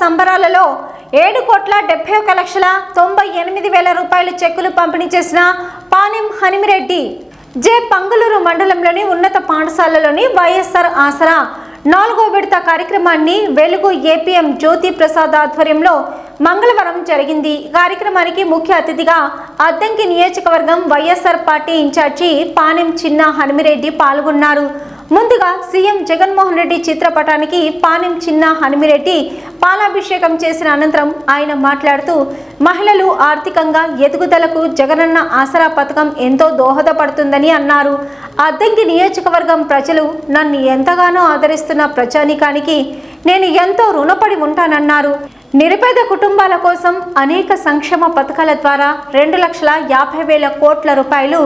సంబరాలలో ఏడు కోట్ల డెబ్బై ఒక లక్షల తొంభై ఎనిమిది వేల రూపాయల చెక్కులు పంపిణీ చేసిన పానెం హనిమిరెడ్డి జే పంగులూరు మండలంలోని ఉన్నత పాఠశాలలోని వైఎస్ఆర్ ఆసరా నాలుగో విడత కార్యక్రమాన్ని వెలుగు ఏపీఎం జ్యోతి ప్రసాద్ ఆధ్వర్యంలో మంగళవారం జరిగింది. కార్యక్రమానికి ముఖ్య అతిథిగా అద్దంకి నియోజకవర్గం వైఎస్ఆర్ పార్టీ ఇన్ఛార్జి పానెం చిన్న హనుమిరెడ్డి పాల్గొన్నారు. ముందుగా సీఎం జగన్మోహన్ రెడ్డి చిత్రపటానికి పానెం చిన్న హనుమిరెడ్డి పాలాభిషేకం చేసిన అనంతరం ఆయన మాట్లాడుతూ మహిళలు ఆర్థికంగా ఎదుగుదలకు జగనన్న ఆసరా పథకం ఎంతో దోహదపడుతుందని అన్నారు. అద్దంకి నియోజకవర్గం ప్రజలు నన్ను ఎంతగానో ఆదరిస్తున్న ప్రజానికానికి నేను ఎంతో రుణపడి ఉంటానన్నారు. నిరుపేద కుటుంబాల కోసం అనేక సంక్షేమ పథకాల ద్వారా రెండు లక్షల యాభై వేల కోట్ల రూపాయలు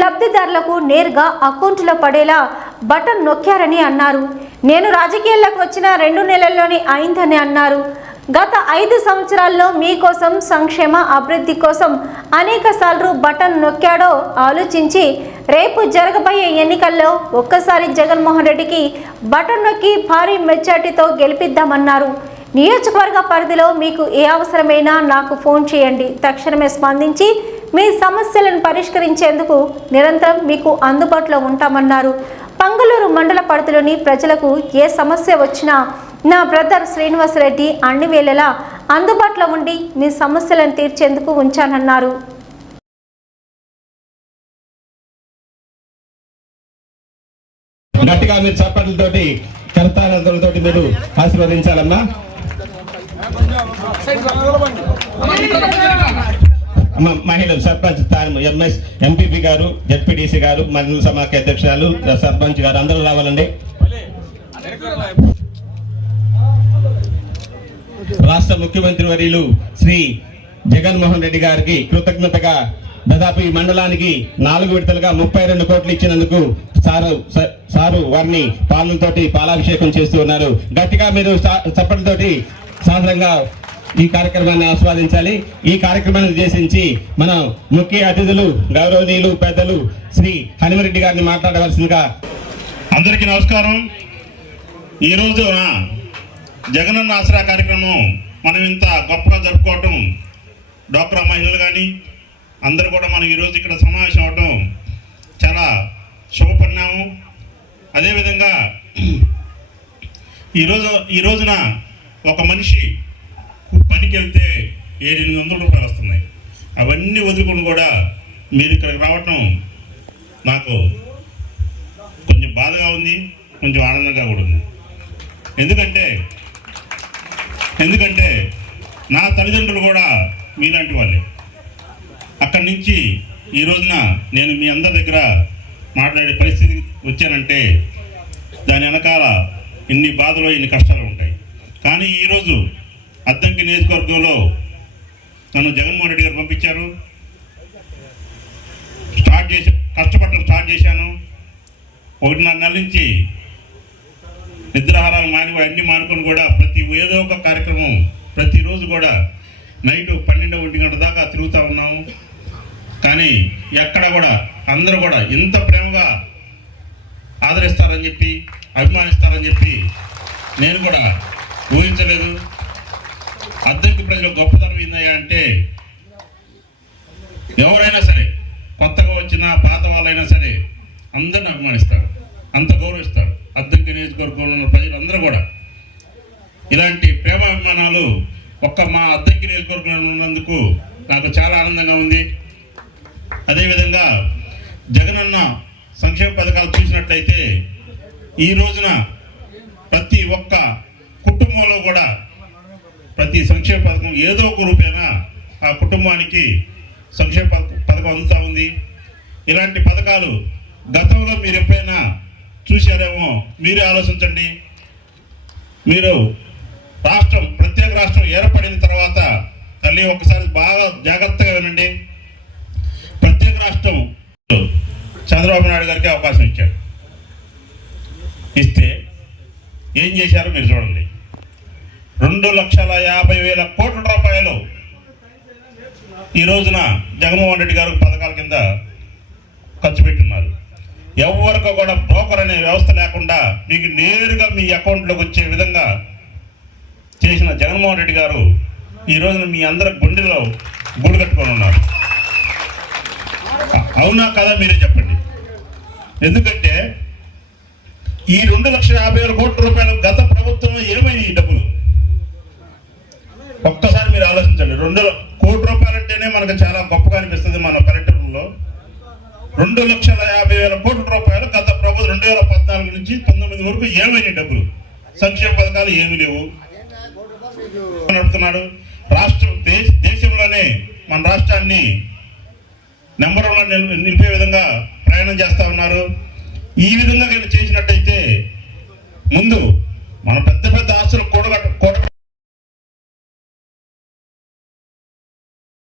లబ్ధిదారులకు నేరుగా అకౌంటులో పడేలా బటన్ నొక్కారని అన్నారు. నేను రాజకీయాల్లోకి వచ్చిన రెండు నెలల్లోనే అయిందని అన్నారు. గత ఐదు సంవత్సరాల్లో మీకోసం సంక్షేమ అభివృద్ధి కోసం అనేక సార్లు బటన్ నొక్కాడో ఆలోచించి రేపు జరగబోయే ఎన్నికల్లో ఒక్కసారి జగన్మోహన్ రెడ్డికి బటన్ నొక్కి భారీ మెజార్టీతో గెలిపిద్దామన్నారు. నియోజకవర్గ పరిధిలో మీకు ఏ అవసరమైనా నాకు ఫోన్ చేయండి. తక్షణమే స్పందించి మీ సమస్యలను పరిష్కరించేందుకు నిరంతరం మీకు అందుబాటులో ఉంటామన్నారు. పంగలూరు మండల పరిధిలోని ప్రజలకు ఏ సమస్య వచ్చినా నా బ్రదర్ శ్రీనివాసరెడ్డి అన్ని వేళలా అందుబాటులో ఉండి మీ సమస్యలను తీర్చేందుకు ఉంచానన్నారు. గట్టిగా మీరు చప్పట్లతోటి కరతాళతోటి మీరు ఆశీర్వదించాలన్నా? మహిళలు సర్పంచ్ స్థానం ఎంఎస్ ఎంపీపీ గారు జడ్పీటీసీ గారు మండల సమాఖ్య అధ్యక్షురాలు సర్పంచ్ గారు అందరూ రావాలండి. రాష్ట్ర ముఖ్యమంత్రి వర్యులు శ్రీ జగన్మోహన్ రెడ్డి గారికి కృతజ్ఞతగా దాదాపు ఈ మండలానికి నాలుగు విడతలుగా ముప్పై రెండు కోట్లు ఇచ్చినందుకు సారు స- సారు వారిని పాలనతోటి పాలాభిషేకం చేస్తూ ఉన్నారు. గట్టిగా మీరు సా- సాధారణంగా ఈ కార్యక్రమాన్ని ఆస్వాదించాలి. ఈ కార్యక్రమాన్ని ఉద్దేశించి మన ముఖ్య అతిథులు గౌరవనీయులు పెద్దలు శ్రీ హనుమరెడ్డి గారిని మాట్లాడవలసిందిగా అందరికీ నమస్కారం. ఈరోజు జగనన్న ఆసరా కార్యక్రమం మనం ఇంత గొప్పగా జరుపుకోవటం డాక్టర్ మహిళలు కానీ అందరూ కూడా మనం ఈరోజు ఇక్కడ సమావేశం అవటం చాలా శుభపరిణామం. అదేవిధంగా ఈరోజు ఈ రోజున ఒక మనిషి వెళ్తే ఏడెనిమిది వందల రూపాయలు వస్తున్నాయి. అవన్నీ వదులుకొని కూడా మీరు ఇక్కడికి రావటం నాకు కొంచెం బాధగా ఉంది కొంచెం ఆనందంగా కూడా ఉంది. ఎందుకంటే ఎందుకంటే నా తల్లిదండ్రులు కూడా మీలాంటి వాళ్ళే. అక్కడి నుంచి ఈ రోజున నేను మీ అందరి దగ్గర మాట్లాడే పరిస్థితి వచ్చానంటే దాని వెనకాల ఇన్ని బాధలు ఇన్ని కష్టాలు ఉంటాయి. కానీ ఈరోజు అద్దంకి నియోజకవర్గంలో నన్ను జగన్మోహన్ రెడ్డి గారు పంపించారు. స్టార్ట్ చేసి కష్టపడటం స్టార్ట్ చేశాను. ఒకటిన్నర నెల నుంచి నిద్రాహారాలు మాని అన్నీ మానుకొని కూడా ప్రతి ఏదో ఒక కార్యక్రమం ప్రతిరోజు కూడా నైట్ పన్నెండు ఒంటి గంట దాకా తిరుగుతూ ఉన్నాము. కానీ ఎక్కడ కూడా అందరూ కూడా ఇంత ప్రేమగా ఆదరిస్తారని చెప్పి అభిమానిస్తారని చెప్పి నేను కూడా ఊహించలేదు. అద్దెకి ప్రజలు గొప్పతనం ఏందయ్యా అంటే ఎవరైనా సరే కొత్తగా వచ్చిన పాత వాళ్ళైనా సరే అందరిని అభిమానిస్తారు అంత గౌరవిస్తారు. అద్దెకి నియోజకవర్గంలో ఉన్న ప్రజలందరూ కూడా. ఇలాంటి ప్రేమాభిమానాలు ఒక్క మా అద్దెకి నియోజకవర్గంలో ఉన్నందుకు నాకు చాలా ఆనందంగా ఉంది. అదేవిధంగా జగనన్న సంక్షేమ పథకాలు చూసినట్లయితే ఈ రోజున ప్రతి ఒక్క ప్రతి సంక్షేమ పథకం ఏదో ఒక రూపేణా ఆ కుటుంబానికి సంక్షేమ పథకం అందుతూ ఉంది. ఇలాంటి పథకాలు గతంలో మీరు ఎప్పుడైనా చూశారేమో మీరే ఆలోచించండి. మీరు రాష్ట్రం ప్రత్యేక రాష్ట్రం ఏర్పడిన తర్వాత తల్లి ఒకసారి బాగా జాగ్రత్తగా వినండి. ప్రత్యేక రాష్ట్రం చంద్రబాబు నాయుడు గారికి అవకాశం ఇచ్చాడు ఇస్తే ఏం చేశారో మీరు చూడండి. రెండు లక్షల యాభై వేల కోట్ల రూపాయలు ఈ రోజున జగన్మోహన్ రెడ్డి గారు పథకాల కింద ఖర్చు పెట్టున్నారు. ఎవరికి కూడా బ్రోకర్ అనే వ్యవస్థ లేకుండా మీకు నేరుగా మీ అకౌంట్లోకి వచ్చే విధంగా చేసిన జగన్మోహన్ రెడ్డి గారు ఈ రోజున మీ అందరి గుండెలో గూడు కట్టుకొని ఉన్నారు. అవునా కదా మీరే చెప్పండి. ఎందుకంటే ఈ రెండు లక్షల యాభై వేల కోట్ల రూపాయలు గత ప్రభుత్వం ఏమైంది? నుంచి పంతొమ్మిది వరకు ఏమైనాయి డబ్బులు? సంక్షేమ పథకాలు ఏమీ లేవు. నడుపుతున్నాడు. రాష్ట్ర దేశ దేశంలోనే మన రాష్ట్రాన్ని నెంబర్ వన్ నిలిపే విధంగా ప్రయాణం చేస్తా ఉన్నారు. ఈ విధంగా కనుక చేసినట్టయితే ముందు మన పెద్ద పెద్ద ఆస్తులు